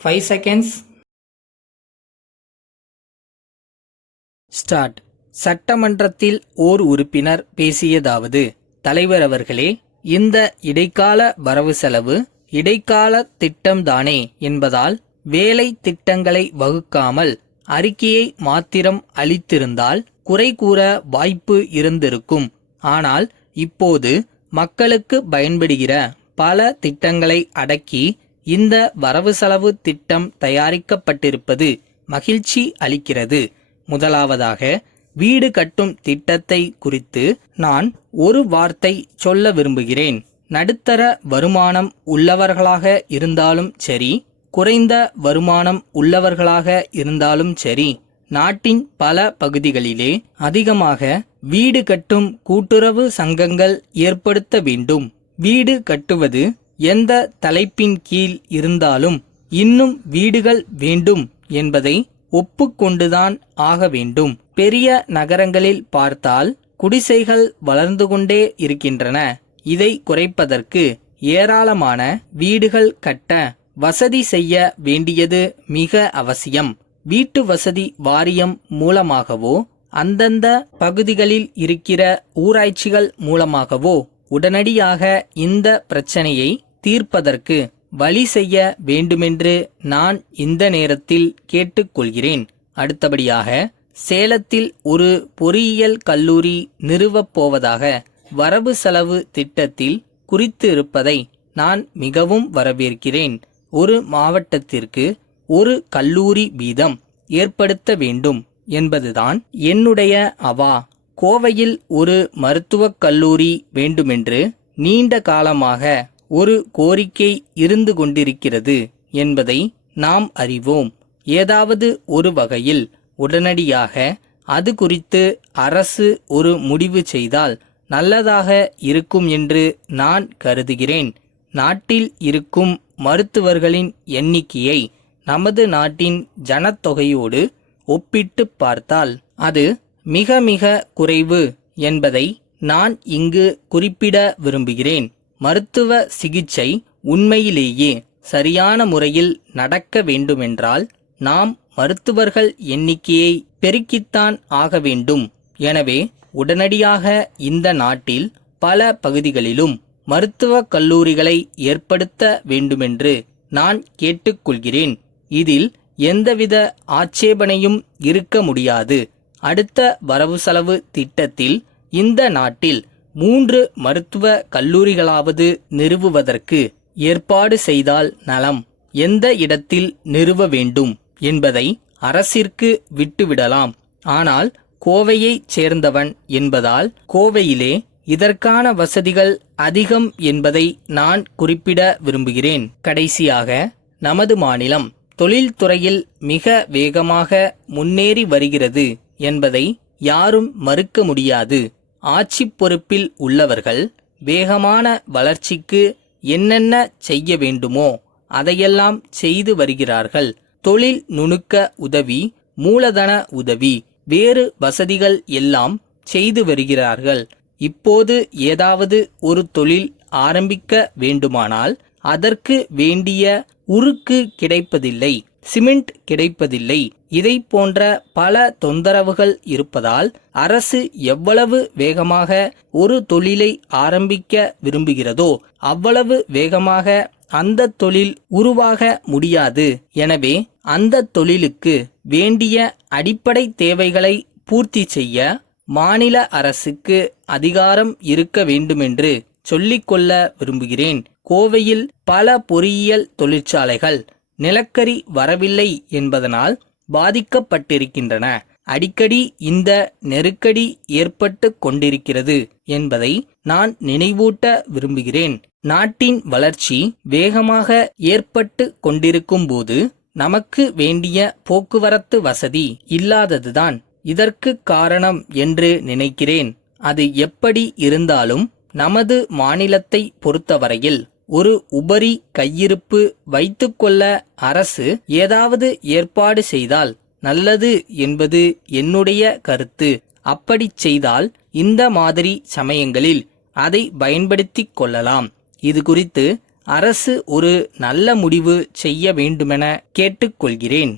5 seconds. Start. சட்டமன்றத்தில் ஓர் உறுப்பினர் பேசியதாவது: தலைவர் அவர்களே, இந்த இடைக்கால வரவு செலவு இடைக்கால திட்டம்தானே என்பதால் வேலை திட்டங்களை வகுக்காமல் அறிக்கையை மாத்திரம் அளித்திருந்தால் குறை கூற வாய்ப்பு இருந்திருக்கும். ஆனால் இப்போது மக்களுக்கு பயன்படுகிற பல திட்டங்களை அடக்கி இந்த வரவு செலவு திட்டம் தயாரிக்கப்பட்டிருப்பது மகிழ்ச்சி அளிக்கிறது. முதலாவதாக, வீடு கட்டும் திட்டத்தை குறித்து நான் ஒரு வார்த்தை சொல்ல விரும்புகிறேன். நடுத்தர வருமானம் உள்ளவர்களாக இருந்தாலும் சரி, குறைந்த வருமானம் உள்ளவர்களாக இருந்தாலும் சரி, நாட்டின் பல பகுதிகளிலே அதிகமாக வீடு கட்டும் கூட்டுறவு சங்கங்கள் ஏற்படுத்த வேண்டும். வீடு கட்டுவது எந்த தலைப்பின் கீழ் இருந்தாலும் இன்னும் வீடுகள் வேண்டும் என்பதை ஒப்புக்கொண்டுதான் ஆக வேண்டும். பெரிய நகரங்களில் பார்த்தால் குடிசைகள் வளர்ந்து கொண்டே இருக்கின்றன. இதை குறைப்பதற்கு ஏராளமான வீடுகள் கட்ட வசதி செய்ய வேண்டியது மிக அவசியம். வீட்டு வசதி வாரியம் மூலமாகவோ அந்தந்த பகுதிகளில் இருக்கிற ஊராட்சிகள் மூலமாகவோ உடனடியாக இந்த பிரச்சனையை தீர்ப்பதற்கு வழி செய்ய வேண்டுமென்று நான் இந்த நேரத்தில் கேட்டுக்கொள்கிறேன். அடுத்தபடியாக, சேலத்தில் ஒரு பொறியியல் கல்லூரி நிறுவப் போவதாக வரவு செலவு திட்டத்தில் குறித்து இருப்பதை நான் மிகவும் வரவேற்கிறேன். ஒரு மாவட்டத்திற்கு ஒரு கல்லூரி வீதம் ஏற்படுத்த வேண்டும் என்பதுதான் என்னுடைய அவா. கோவையில் ஒரு மருத்துவக் கல்லூரி வேண்டுமென்று நீண்ட காலமாக ஒரு கோரிக்கை இருந்து கொண்டிருக்கிறது என்பதை நாம் அறிவோம். ஏதாவது ஒரு வகையில் உடனடியாக அது குறித்து அரசு ஒரு முடிவு செய்தால் நல்லதாக இருக்கும் என்று நான் கருதுகிறேன். நாட்டில் இருக்கும் மருத்துவர்களின் எண்ணிக்கையை நமது நாட்டின் ஜனத்தொகையோடு ஒப்பிட்டு பார்த்தால் அது மிக மிக குறைவு என்பதை நான் இங்கு குறிப்பிட விரும்புகிறேன். மருத்துவ சிகிச்சை உண்மையிலேயே சரியான முறையில் நடக்க வேண்டுமென்றால் நாம் மருத்துவர்கள் எண்ணிக்கையை பெருக்கித்தான் ஆக வேண்டும். எனவே உடனடியாக இந்த நாட்டில் பல பகுதிகளிலும் மருத்துவக் கல்லூரிகளை ஏற்படுத்த வேண்டுமென்று நான் கேட்டுக்கொள்கிறேன். இதில் எந்தவித ஆட்சேபனையும் இருக்க முடியாது. அடுத்த வரவு செலவு திட்டத்தில் இந்த நாட்டில் 3 மருத்துவ கல்லூரிகளாவது நிறுவுவதற்கு ஏற்பாடு செய்தால் நலம். எந்த இடத்தில் நிறுவ வேண்டும் என்பதை அரசிற்கு விட்டுவிடலாம். ஆனால் கோவையைச் சேர்ந்தவன் என்பதால் கோவையிலே இதற்கான வசதிகள் அதிகம் என்பதை நான் குறிப்பிட விரும்புகிறேன். கடைசியாக, நமது மாநிலம் தொழில்துறையில் மிக வேகமாக முன்னேறி வருகிறது என்பதை யாரும் மறுக்க முடியாது. ஆட்சி பொறுப்பில் உள்ளவர்கள் வேகமான வளர்ச்சிக்கு என்னென்ன செய்ய வேண்டுமோ அதையெல்லாம் செய்து வருகிறார்கள். தொழில் நுணுக்க உதவி, மூலதன உதவி, வேறு வசதிகள் எல்லாம் செய்து வருகிறார்கள். இப்போது ஏதாவது ஒரு தொழில் ஆரம்பிக்க வேண்டுமானால் அதற்கு வேண்டிய உருக்கு கிடைப்பதில்லை, சிமெண்ட் கிடைப்பதில்லை. இதை போன்ற பல தொந்தரவுகள் இருப்பதால் அரசு எவ்வளவு வேகமாக ஒரு தொழிலை ஆரம்பிக்க விரும்புகிறதோ அவ்வளவு வேகமாக அந்த தொழில் உருவாக முடியாது. எனவே அந்த தொழிலுக்கு வேண்டிய அடிப்படை தேவைகளை பூர்த்தி செய்ய மாநில அரசுக்கு அதிகாரம் இருக்க வேண்டுமென்று சொல்லிக்கொள்ள விரும்புகிறேன். கோவையில் பல பொறியியல் தொழிற்சாலைகள் நிலக்கரி வரவில்லை என்பதனால் பாதிக்கப்பட்டிருக்கின்றன. அடிக்கடி இந்த நெருக்கடி ஏற்பட்டு கொண்டிருக்கிறது என்பதை நான் நினைவூட்ட விரும்புகிறேன். நாட்டின் வளர்ச்சி வேகமாக ஏற்பட்டு கொண்டிருக்கும் போது நமக்கு வேண்டிய போக்குவரத்து வசதி இல்லாததுதான் இதற்கு காரணம் என்று நினைக்கிறேன். அது எப்படி இருந்தாலும் நமது மாநிலத்தை பொறுத்தவரையில் ஒரு உபரி கையிருப்பு வைத்துக்கொள்ள அரசு ஏதாவது ஏற்பாடு செய்தால் நல்லது என்பது என்னுடைய கருத்து. அப்படிச் செய்தால் இந்த மாதிரி சமயங்களில் அதை பயன்படுத்திக் கொள்ளலாம். இது குறித்து அரசு ஒரு நல்ல முடிவு செய்ய வேண்டுமென கேட்டுக்கொள்கிறேன்.